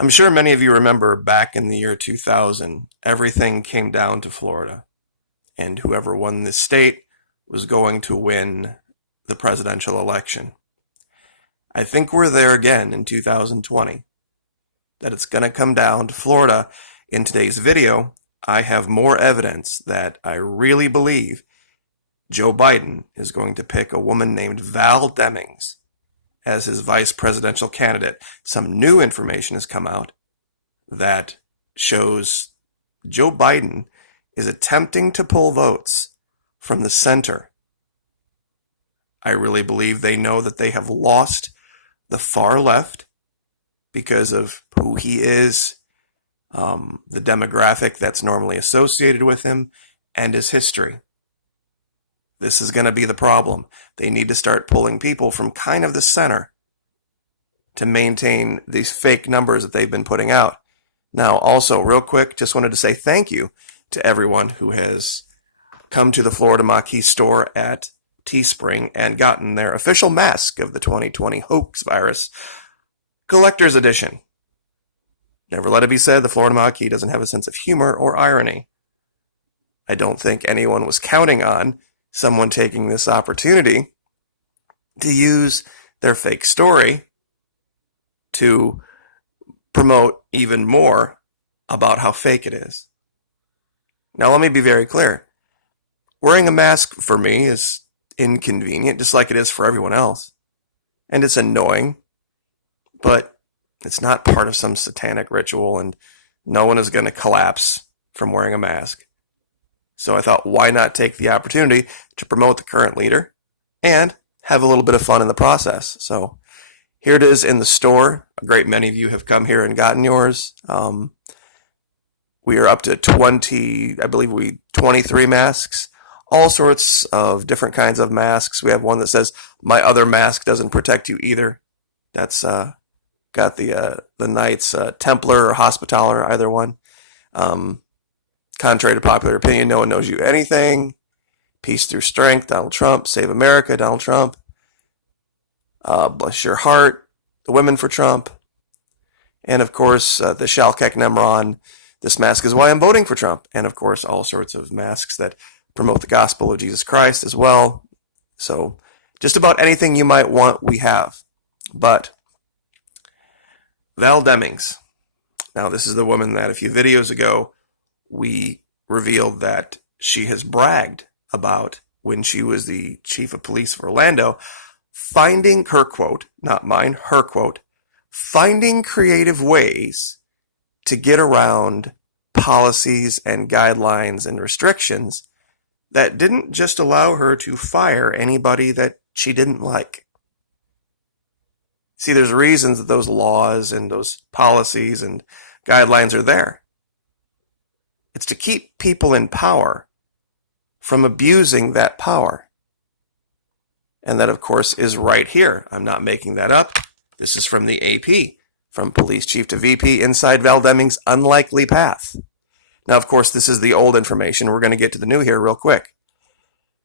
I'm sure many of you remember back in the year 2000, everything came down to Florida, and whoever won this state was going to win the presidential election. I think we're there again in 2020, that it's going to come down to Florida. In today's video, I have more evidence that I really believe Joe Biden is going to pick a woman named Val Demings as his vice presidential candidate. Some new information has come out that shows Joe Biden is attempting to pull votes from the center. I really believe they know that they have lost the far left because of who he is, the demographic that's normally associated with him, and his history. This is going to be the problem. They need to start pulling people from kind of the center to maintain these fake numbers that they've been putting out. Now, also, real quick, just wanted to say thank you to everyone who has come to the Florida Maquis store at Teespring and gotten their official mask of the 2020 hoax virus collector's edition. Never let it be said the Florida Maquis doesn't have a sense of humor or irony. I don't think anyone was counting on someone taking this opportunity to use their fake story to promote even more about how fake it is. Now, let me be very clear. Wearing a mask for me is inconvenient, just like it is for everyone else. And it's annoying, but it's not part of some satanic ritual, and no one is going to collapse from wearing a mask. So I thought, why not take the opportunity to promote the current leader and have a little bit of fun in the process? So here it is in the store. A great many of you have come here and gotten yours. We are up to 23 masks, all sorts of different kinds of masks. We have one that says, "My other mask doesn't protect you either." That's got the Knights Templar or Hospitaller, either one. Contrary to popular opinion, no one knows you anything. Peace through strength, Donald Trump. Save America, Donald Trump. Bless your heart, the women for Trump. And of course, the Shalkek Nemron, this mask is why I'm voting for Trump. And of course, all sorts of masks that promote the gospel of Jesus Christ as well. So just about anything you might want, we have. But Val Demings. Now, this is the woman that a few videos ago we revealed that she has bragged about when she was the chief of police for Orlando, finding, her quote, not mine, her quote, finding creative ways to get around policies and guidelines and restrictions that didn't just allow her to fire anybody that she didn't like. See, there's reasons that those laws and those policies and guidelines are there. It's to keep people in power from abusing that power. And that, of course, is right here. I'm not making that up. This is from the AP, from police chief to VP, inside Val Demings' unlikely path. Now, of course, this is the old information. We're going to get to the new here real quick.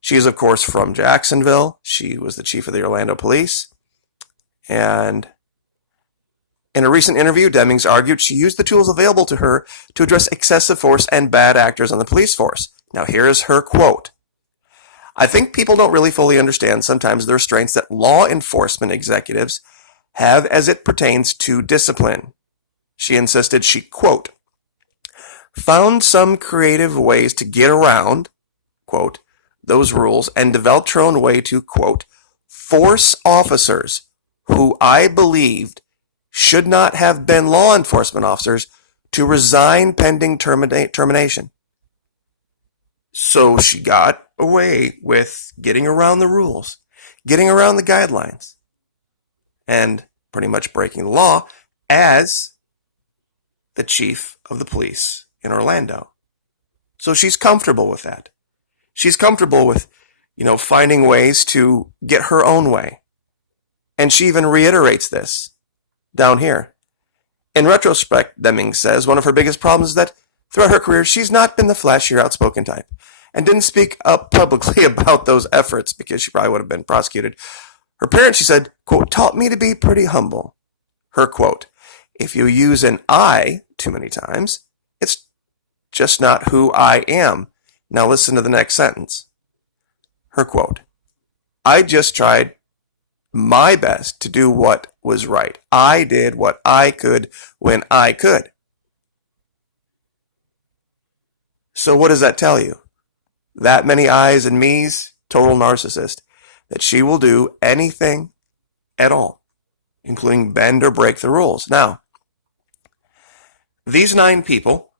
She is, of course, from Jacksonville. She was the chief of the Orlando police. And in a recent interview, Demings argued she used the tools available to her to address excessive force and bad actors on the police force. Now, here is her quote. "I think people don't really fully understand sometimes the restraints that law enforcement executives have as it pertains to discipline." She insisted she, quote, "found some creative ways to get around," quote, "those rules and developed her own way to," quote, "force officers who I believed should not have been law enforcement officers to resign pending termination." So she got away with getting around the rules, getting around the guidelines, and pretty much breaking the law as the chief of the police in Orlando. So she's comfortable with that. She's comfortable with, finding ways to get her own way. And she even reiterates this down here. In retrospect, Demings says one of her biggest problems is that throughout her career, she's not been the flashy or outspoken type and didn't speak up publicly about those efforts because she probably would have been prosecuted. Her parents, she said, quote, "taught me to be pretty humble." Her quote, If you use an I too many times, it's just not who I am. Now listen to the next sentence. Her quote, I just tried my best to do what was right. I did what I could when I could. So what does that tell you? That many I's and me's, total narcissist, that she will do anything at all, including bend or break the rules. Now, these 9 people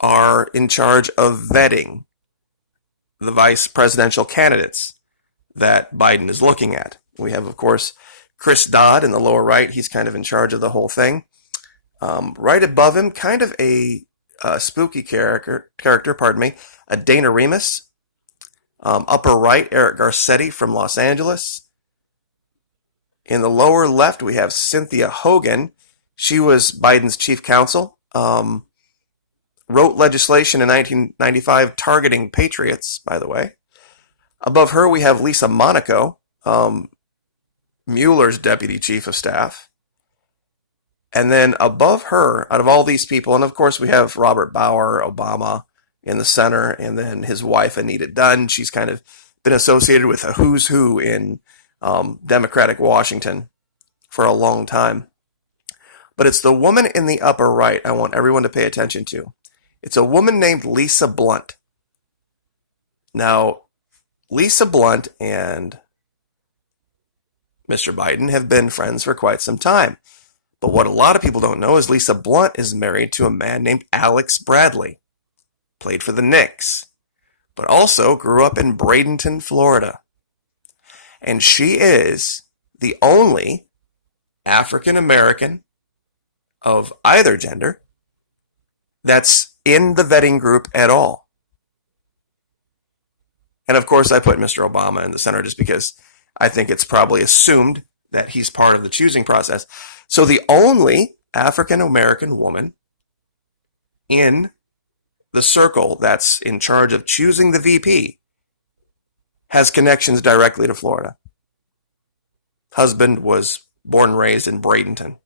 are in charge of vetting the vice presidential candidates that Biden is looking at. We have, of course, Chris Dodd in the lower right. He's kind of in charge of the whole thing. Right above him, kind of a spooky character, a Dana Remus. Upper right, Eric Garcetti from Los Angeles. In the lower left, we have Cynthia Hogan. She was Biden's chief counsel. Wrote legislation in 1995 targeting patriots, by the way. Above her, we have Lisa Monaco, Mueller's deputy chief of staff. And then above her, out of all these people, and of course we have Robert Bauer, Obama in the center, and then his wife, Anita Dunn. She's kind of been associated with a who's who in Democratic Washington for a long time. But it's the woman in the upper right I want everyone to pay attention to. It's a woman named Lisa Blunt. Now, Lisa Blunt and Mr. Biden have been friends for quite some time. But what a lot of people don't know is Lisa Blunt is married to a man named Alex Bradley. Played for the Knicks, but also grew up in Bradenton, Florida. And she is the only African American of either gender that's in the vetting group at all. And of course, I put Mr. Obama in the center just because I think it's probably assumed that he's part of the choosing process. So the only African American woman in the circle that's in charge of choosing the VP has connections directly to Florida. Husband was born and raised in Bradenton.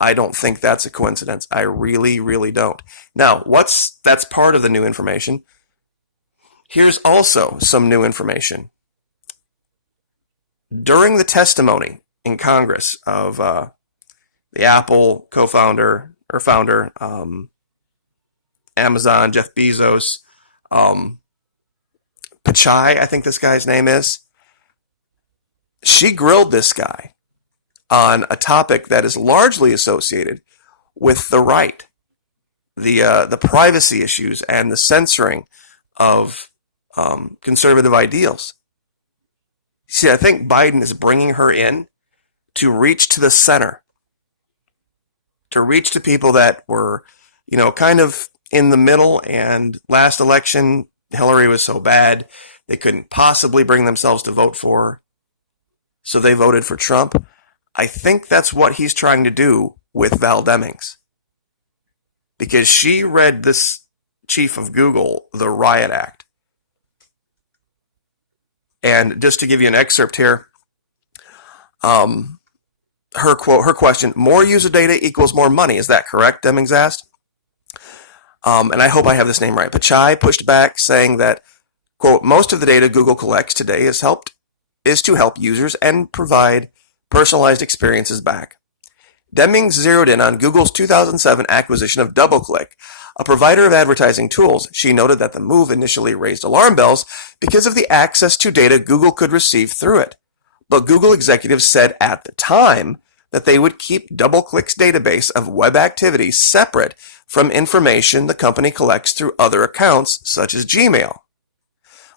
I don't think that's a coincidence. I really, really don't. Now, that's part of the new information. Here's also some new information. During the testimony in Congress of the Apple co-founder or founder, Amazon, Jeff Bezos, Pichai, I think this guy's name is. She grilled this guy on a topic that is largely associated with the right, the privacy issues and the censoring of conservative ideals. See, I think Biden is bringing her in to reach to the center, to reach to people that were, kind of in the middle. And last election, Hillary was so bad, they couldn't possibly bring themselves to vote for her. So they voted for Trump. I think that's what he's trying to do with Val Demings. Because she read this chief of Google, the Riot Act. And just to give you an excerpt here, her question, more user data equals more money. Is that correct? Demings asked. And I hope I have this name right. Pichai pushed back, saying that, quote, most of the data Google collects today is to help users and provide personalized experiences back. Demings zeroed in on Google's 2007 acquisition of DoubleClick, a provider of advertising tools. She noted that the move initially raised alarm bells because of the access to data Google could receive through it. But Google executives said at the time that they would keep DoubleClick's database of web activities separate from information the company collects through other accounts, such as Gmail.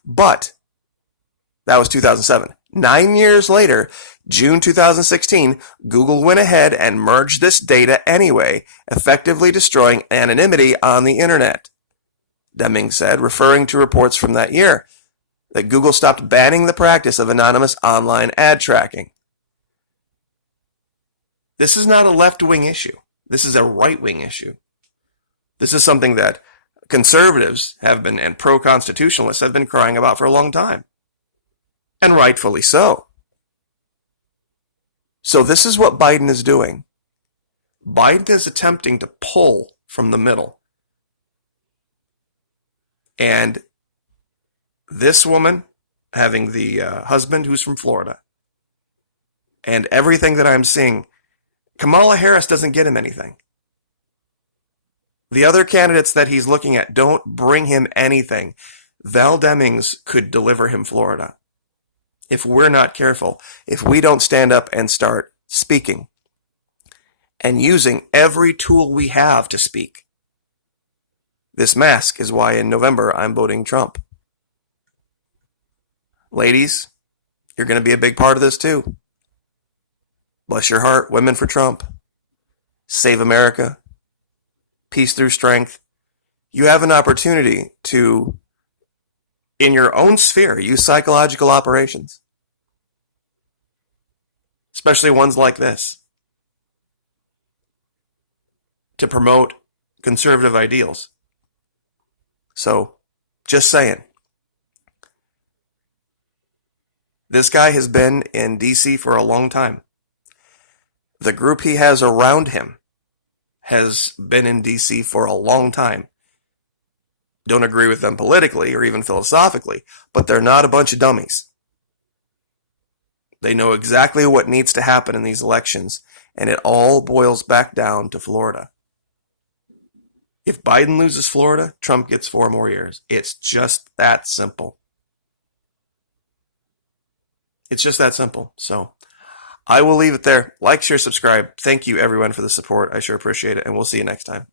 But that was 2007. 9 years later, June 2016, Google went ahead and merged this data anyway, effectively destroying anonymity on the internet. Deming said, referring to reports from that year, that Google stopped banning the practice of anonymous online ad tracking. This is not a left-wing issue. This is a right-wing issue. This is something that conservatives have been, and pro-constitutionalists have been crying about for a long time. And rightfully so. So this is what Biden is doing. Biden is attempting to pull from the middle. And this woman having the husband who's from Florida, and everything that I'm seeing, Kamala Harris doesn't get him anything. The other candidates that he's looking at don't bring him anything. Val Demings could deliver him Florida. If we're not careful, if we don't stand up and start speaking and using every tool we have to speak. This mask is why in November I'm voting Trump. Ladies, you're going to be a big part of this too. Bless your heart, women for Trump. Save America. Peace through strength. You have an opportunity to, in your own sphere, use psychological operations. Especially ones like this. To promote conservative ideals. So, just saying. This guy has been in D.C. for a long time. The group he has around him has been in D.C. for a long time. Don't agree with them politically or even philosophically, but they're not a bunch of dummies. They know exactly what needs to happen in these elections, and it all boils back down to Florida. If Biden loses Florida, Trump gets 4 more years. It's just that simple. It's just that simple. So I will leave it there. Like, share, subscribe. Thank you, everyone, for the support. I sure appreciate it, and we'll see you next time.